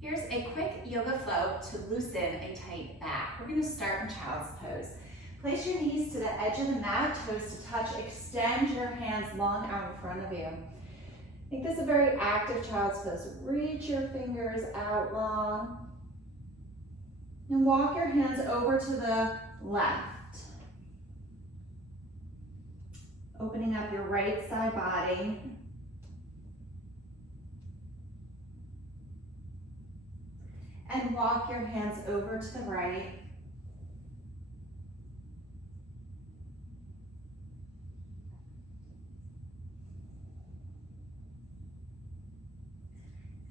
Here's a quick yoga flow to loosen a tight back. We're going to start in child's pose. Place your knees to the edge of the mat, toes to touch. Extend your hands long out in front of you. Make this a very active child's pose. Reach your fingers out long. And walk your hands over to the left. Opening up your right side body. And walk your hands over to the right.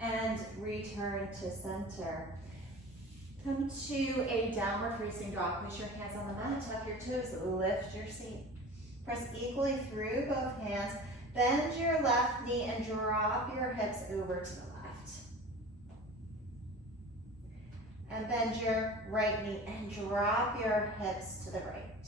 And return to center. Come to a downward facing dog. Place your hands on the mat, tuck your toes, lift your seat. Press equally through both hands. Bend your left knee and drop your hips over to the left. And bend your right knee and drop your hips to the right.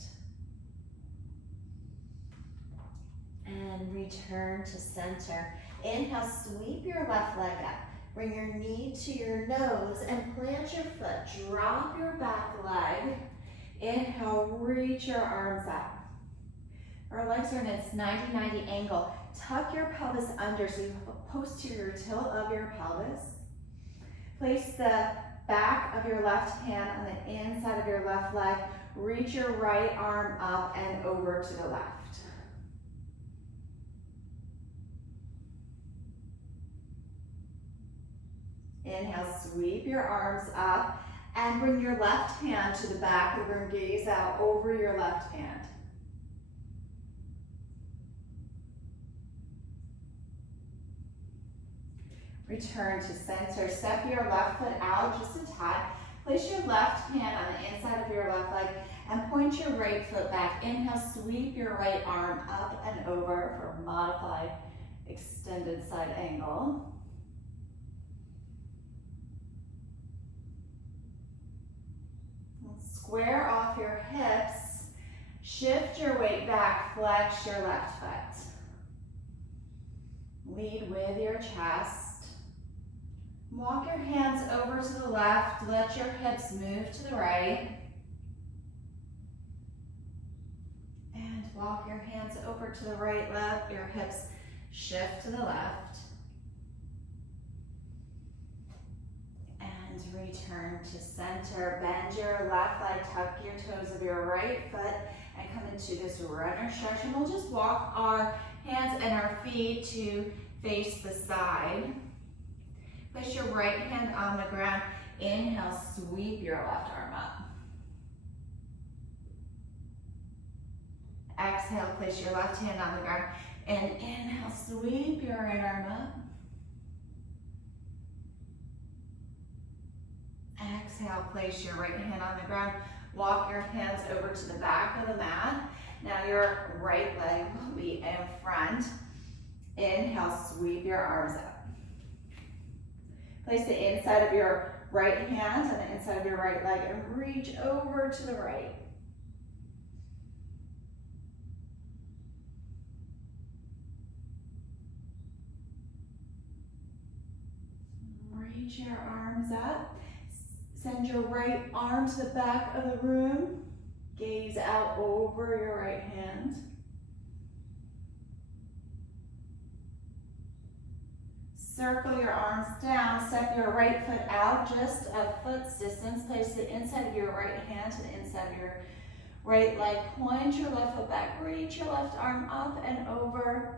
And return to center. Inhale, sweep your left leg up. Bring your knee to your nose and plant your foot. Drop your back leg. Inhale, reach your arms up. Our legs are in its 90-90 angle. Tuck your pelvis under so you have a posterior tilt of your pelvis. Place the back of your left hand on the inside of your left leg. Reach your right arm up and over to the left. Inhale, sweep your arms up and bring your left hand to the back of your gaze out over your left hand. Return to center. Step your left foot out just a tad. Place your left hand on the inside of your left leg and point your right foot back. Inhale, sweep your right arm up and over for a modified extended side angle. Square off your hips. Shift your weight back. Flex your left foot. Lead with your chest. Walk your hands over to the left. Let your hips move to the right. And walk your hands over to the right. Let your hips shift to the left. And return to center. Bend your left leg. Tuck your toes of your right foot and come into this runner stretch. And we'll just walk our hands and our feet to face the side. Place your right hand on the ground. Inhale, sweep your left arm up. Exhale, place your left hand on the ground. And inhale, sweep your right arm up. Exhale, place your right hand on the ground. Walk your hands over to the back of the mat. Now your right leg will be in front. Inhale, sweep your arms up. Place the inside of your right hand on the inside of your right leg and reach over to the right. Reach your arms up. Send your right arm to the back of the room. Gaze out over your right hand. Circle your arms down. Step your right foot out just a foot's distance. Place the inside of your right hand to the inside of your right leg. Point your left foot back. Reach your left arm up and over.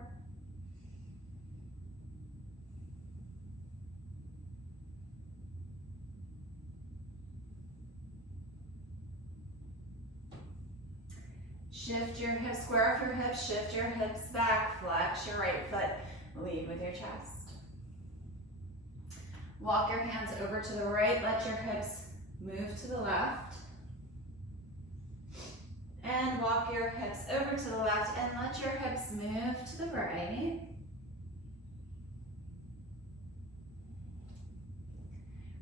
Shift your hips, square off your hips, shift your hips back, flex your right foot, lead with your chest. Walk your hands over to the right, let your hips move to the left. And walk your hips over to the left and let your hips move to the right.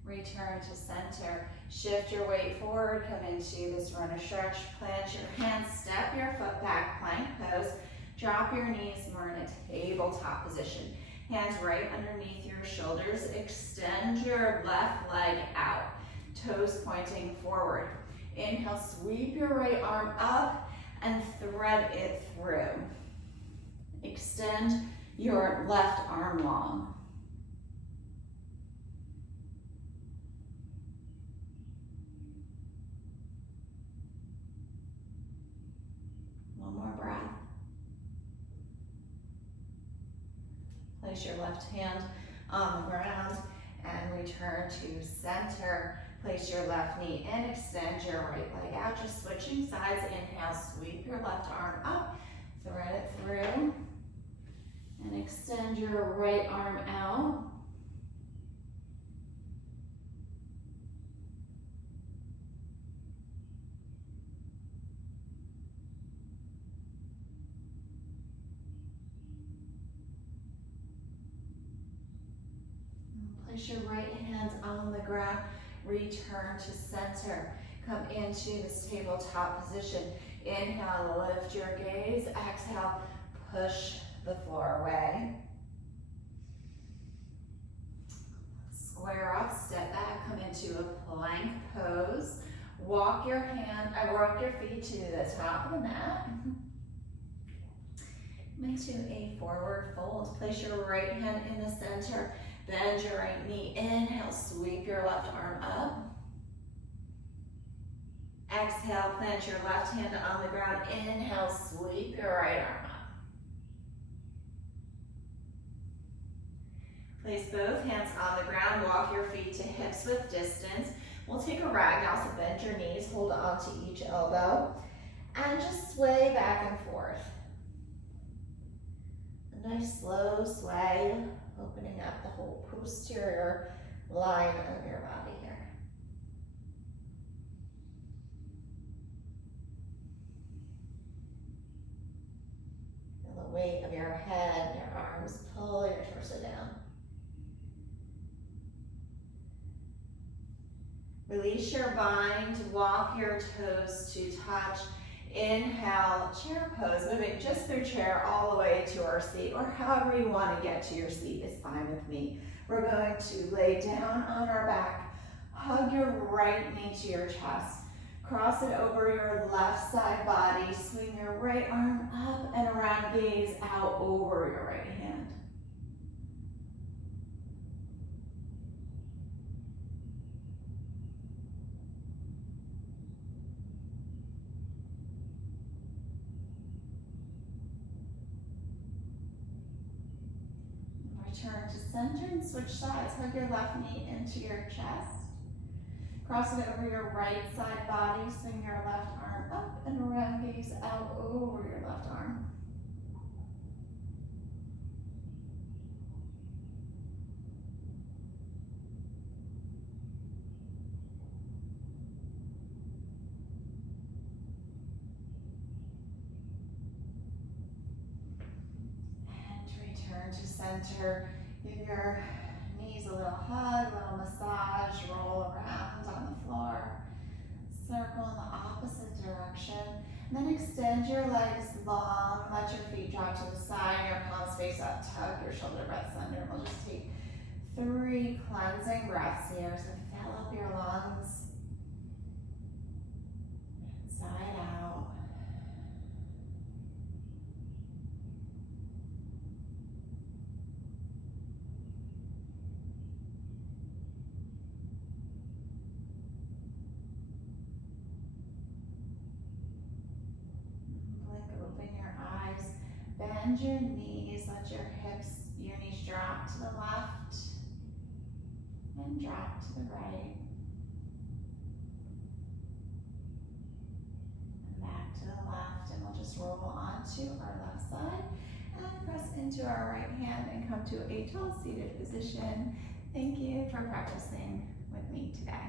Return to center. Shift your weight forward, come into this runner stretch. Plant your hands, step your foot back, plank pose. Drop your knees, we're in a tabletop position. Hands right underneath your shoulders. Extend your left leg out. Toes pointing forward. Inhale, sweep your right arm up and thread it through. Extend your left arm long. One more breath. Place your left hand on the ground and return to center. Place your left knee in, extend your right leg out. Just switching sides. Inhale, sweep your left arm up, thread it through, and extend your right arm out. Place your right hand on the ground. Return to center. Come into this tabletop position. Inhale, lift your gaze. Exhale, push the floor away. Square off, step back, come into a plank pose. Walk your feet to the top of the mat. Into a forward fold. Place your right hand in the center. Bend your right knee. Inhale, sweep your left arm up. Exhale, plant your left hand on the ground. Inhale, sweep your right arm up. Place both hands on the ground. Walk your feet to hips with distance. We'll take a ragdoll, so bend your knees, hold on to each elbow, and just sway back and forth. A nice slow sway, opening up the whole posterior line of your body here. Feel the weight of your head and your arms. Pull your torso down. Release your bind, walk your toes to touch. Inhale, chair pose, moving just through chair all the way to our seat, or however you want to get to your seat is fine with me. We're going to lay down on our back, hug your right knee to your chest, cross it over your left side body, swing your right arm up and around, gaze out over your right hand. Return to center and switch sides. Hug your left knee into your chest. Cross it over your right side body. Swing your left arm up and around. Gaze out over your left arm. Return to center. Give your knees a little hug, a little massage, roll around on the floor. Circle in the opposite direction. And then extend your legs long. Let your feet drop to the side. Your palms face up. Tug your shoulder breaths under. We'll just take 3 cleansing breaths here. So fill up your lungs. Inside out. Bend your knees, let your knees drop to the left and drop to the right. And back to the left, and we'll just roll onto our left side and press into our right hand and come to a tall seated position. Thank you for practicing with me today.